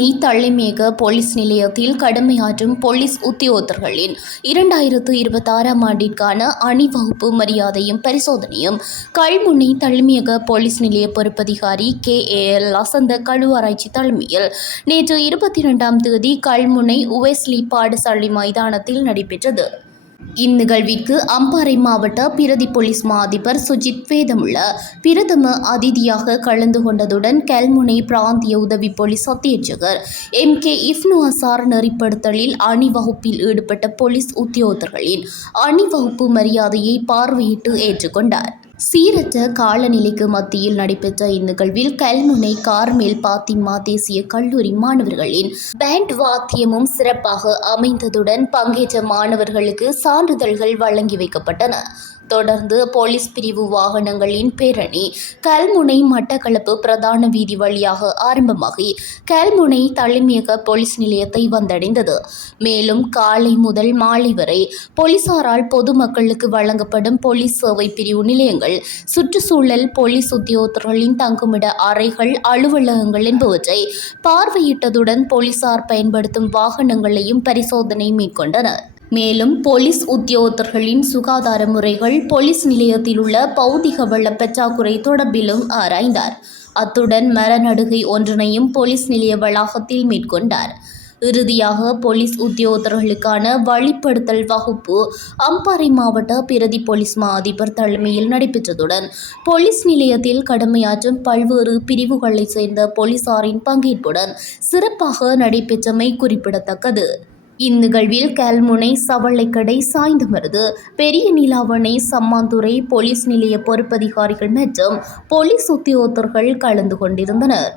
கல்முனை தலைமையக போலீஸ் நிலையத்தில் கடமையாற்றும் போலீஸ் உத்தியோகத்தர்களின் 2026ஆம் ஆண்டிற்கான அணிவகுப்பு மரியாதையும் பரிசோதனையும் கல்முனை தலைமையக போலீஸ் நிலைய பொறுப்பதிகாரி KAL லசந்த கழுவாராய்ச்சி தலைமையில் நேற்று 22ஆம் தேதி கல்முனை உவெஸ்லி பாடசாலை மைதானத்தில் நடைபெற்றது. இந்நிகழ்விற்கு அம்பாறை மாவட்ட பிரதி போலீஸ் மா அதிபர் சுஜித் வேதமுள்ள பிரதம அதிதியாக கலந்து கொண்டதுடன் கல்முனை பிராந்திய உதவி போலீஸ் அத்தியட்சகர் MK இப்னு அசார் நெறிப்படுத்தலில் அணிவகுப்பில் ஈடுபட்ட போலீஸ் உத்தியோகத்தர்களின் அணிவகுப்பு மரியாதையை பார்வையிட்டு ஏற்றுக்கொண்டார். சீரற்ற காலநிலைக்கு மத்தியில் நடைபெற்ற இந்நிகழ்வில் கல்முனை கார்மேல் பாத்திமா தேசிய கல்லூரி மாணவர்களின் பேண்ட் வாத்தியமும் சிறப்பாக அமைந்ததுடன் பங்கேற்ற மாணவர்களுக்கு சான்றிதழ்கள் வழங்கி வைக்கப்பட்டன. தொடர்ந்து போலீஸ் பிரிவு வாகனங்களின் பேரணி கல்முனை மட்டக்களப்பு பிரதான வீதி வழியாக ஆரம்பமாகி கல்முனை தலைமையக போலீஸ் நிலையத்தை வந்தடைந்தது. மேலும் காலை முதல் மாலை வரை போலீசாரால் பொதுமக்களுக்கு வழங்கப்படும் போலீஸ் சேவை பிரிவு நிலையங்கள், சுற்றுச்சூழல், போலீஸ் உத்தியோகத்தர்களின் தங்குமிட அறைகள், அலுவலகங்கள் என்பவற்றை பார்வையிட்டதுடன் போலீசார் பயன்படுத்தும் வாகனங்களையும் பரிசோதனை மேற்கொண்டனர். மேலும் போலீஸ் உத்தியோகத்தர்களின் சுகாதார முறைகள், போலீஸ் நிலையத்தில் உள்ள பௌதிக வள பற்றாக்குறை தொடர்பிலும் ஆராய்ந்தார். அத்துடன் மரநடுகை ஒன்றினையும் போலீஸ் நிலைய வளாகத்தில் மேற்கொண்டார். இறுதியாக போலீஸ் உத்தியோகத்தர்களுக்கான வழிப்படுத்தல் வகுப்பு அம்பாறை மாவட்ட பிரதி போலீஸ் மா அதிபர் தலைமையில் நடைபெற்றதுடன் போலீஸ் நிலையத்தில் கடமையாற்றும் பல்வேறு பிரிவுகளைச் சேர்ந்த போலீசாரின் பங்கேற்புடன் சிறப்பாக நடைபெற்றமை குறிப்பிடத்தக்கது. இந்நிகழ்வில் கல்முனை சவளைக்கடை, சாய்ந்தமருது, பெரிய நீலாவணை, சம்மாந்துறை போலீஸ் நிலைய பொறுப்பதிகாரிகள் மற்றும் போலீஸ் உத்தியோகத்தர்கள் கலந்து கொண்டிருந்தனர்.